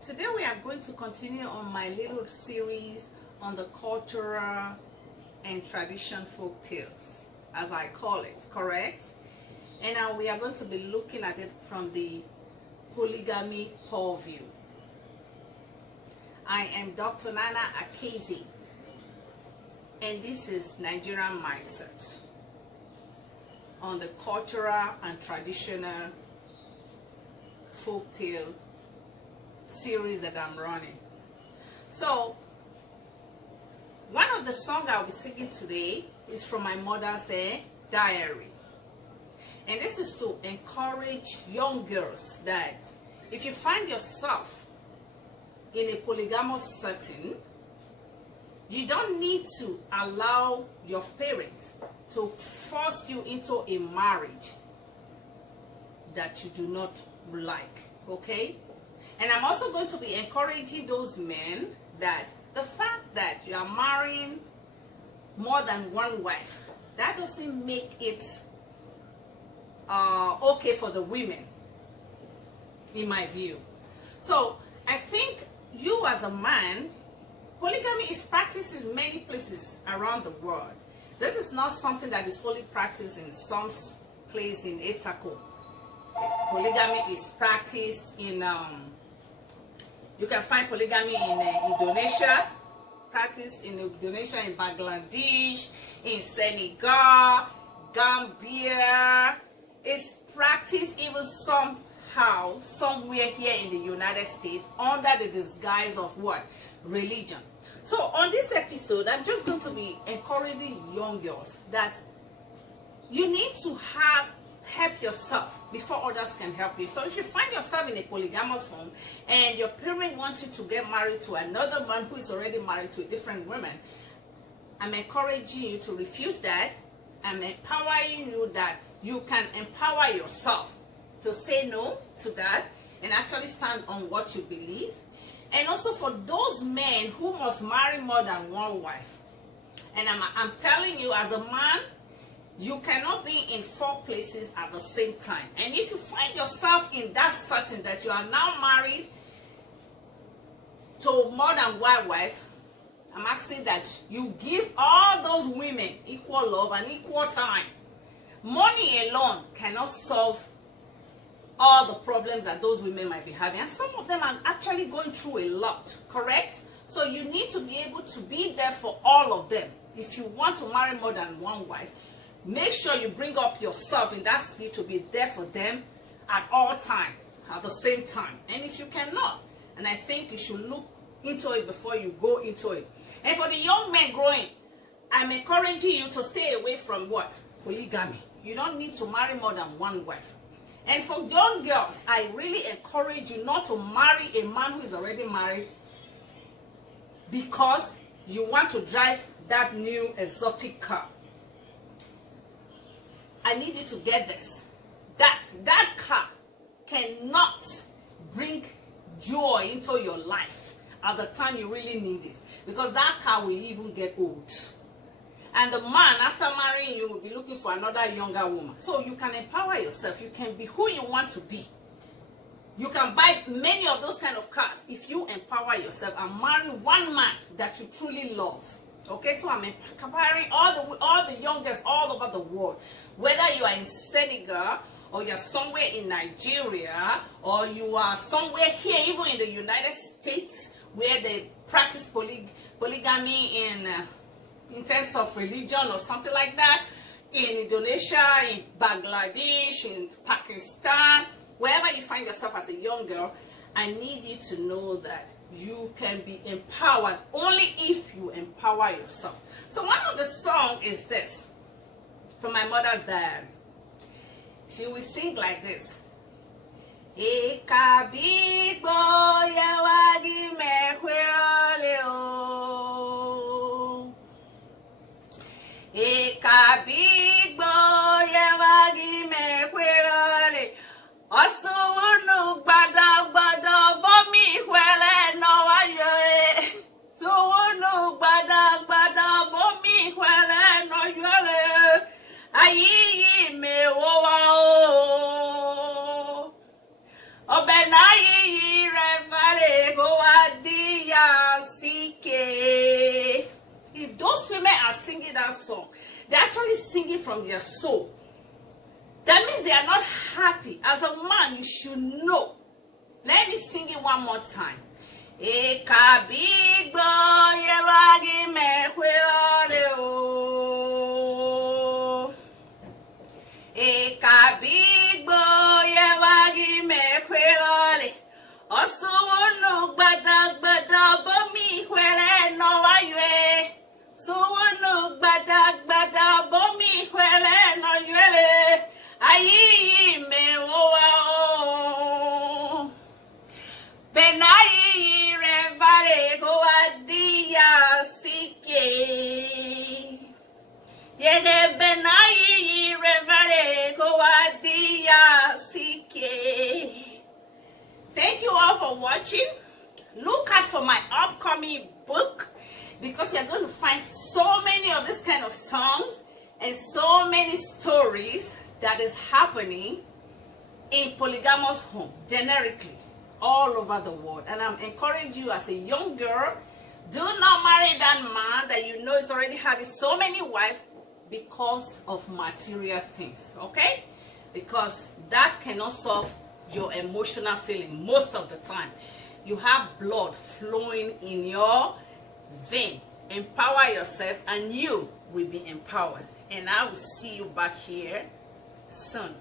Today we are going to continue on my little series on the cultural and tradition folk tales, as I call it, correct? And now we are going to be looking at it from the polygamy point of view. I am Dr. Nana Akaeze, and this is Nigerian Mindset on the cultural and traditional folk tale series that I'm running. So one of the songs I'll be singing today is from my mother's diary, and this is to encourage young girls that if you find yourself in a polygamous setting, you don't need to allow your parents to force you into a marriage that you do not like, okay? And I'm also going to be encouraging those men that the fact that you are marrying more than one wife, that doesn't make it okay for the women, in my view. So I think you as a man, polygamy is practiced in many places around the world. This is not something that is only practiced in some place in Etako. Polygamy is practiced in you can find polygamy in Indonesia, practiced in Indonesia, in Bangladesh, in Senegal, Gambia. It's practiced even somehow, somewhere here in the United States, under the disguise of what? Religion. So on this episode, I'm just going to be encouraging young girls that you need to help yourself before others can help you. So if you find yourself in a polygamous home and your parent wants you to get married to another man who is already married to a different woman, I'm encouraging you to refuse that. I'm empowering you that you can empower yourself to say no to that and actually stand on what you believe. And also for those men who must marry more than one wife, and I'm telling you, as a man, you cannot be in 4 places at the same time. And if you find yourself in that setting that you are now married to more than one wife, I'm asking that you give all those women equal love and equal time. Money alone cannot solve all the problems that those women might be having. And some of them are actually going through a lot, correct? So you need to be able to be there for all of them. If you want to marry more than one wife, make sure you bring up yourself in that spirit to be there for them at all time, at the same time. And if you cannot, and I think you should look into it before you go into it. And for the young men growing, I'm encouraging you to stay away from what? Polygamy. You don't need to marry more than one wife. And for young girls, I really encourage you not to marry a man who is already married because you want to drive that new exotic car. I need you to get this. That car cannot bring joy into your life at the time you really need it, because that car will even get old. And the man, after marrying you, will be looking for another younger woman. So you can empower yourself. You can be who you want to be. You can buy many of those kind of cars if you empower yourself and marry one man that you truly love. Okay, so I'm empowering all the young girls all over the world, whether you are in Senegal or you're somewhere in Nigeria or you are somewhere here, even in the United States, where they practice polygamy in terms of religion or something like that, in Indonesia, in Bangladesh, in Pakistan, wherever you find yourself as a young girl, I need you to know that you can be empowered only if you empower yourself. So one of the songs is this, from my mother's diary. She will sing like this. Ọbẹ̀ náà yìí rẹ̀ are singing that song, they're actually singing from their soul. That means they are not happy. As a man, you should know. Let me sing it one more time. Ekabigbo yewagi mekwelole o. Ekabigbo yewagi mekwelole. Osuwunu gbadagbada bomi kwele no waywe. Suwunu gbadagbada bomi kwele no ywe. Ayi me woa o. Benayi revale goadia sike. Yede benayi revale goadia sike. Thank you all for watching. Look out for my upcoming book, because you're going to find so many of this kind of songs and so many stories that is happening in polygamous home generically all over the world. And I'm encouraging you as a young girl, do not marry that man that you know is already having so many wives because of material things, okay? Because that cannot solve your emotional feeling most of the time. You have blood flowing in your vein. Empower yourself and you will be empowered. And I will see you back here soon.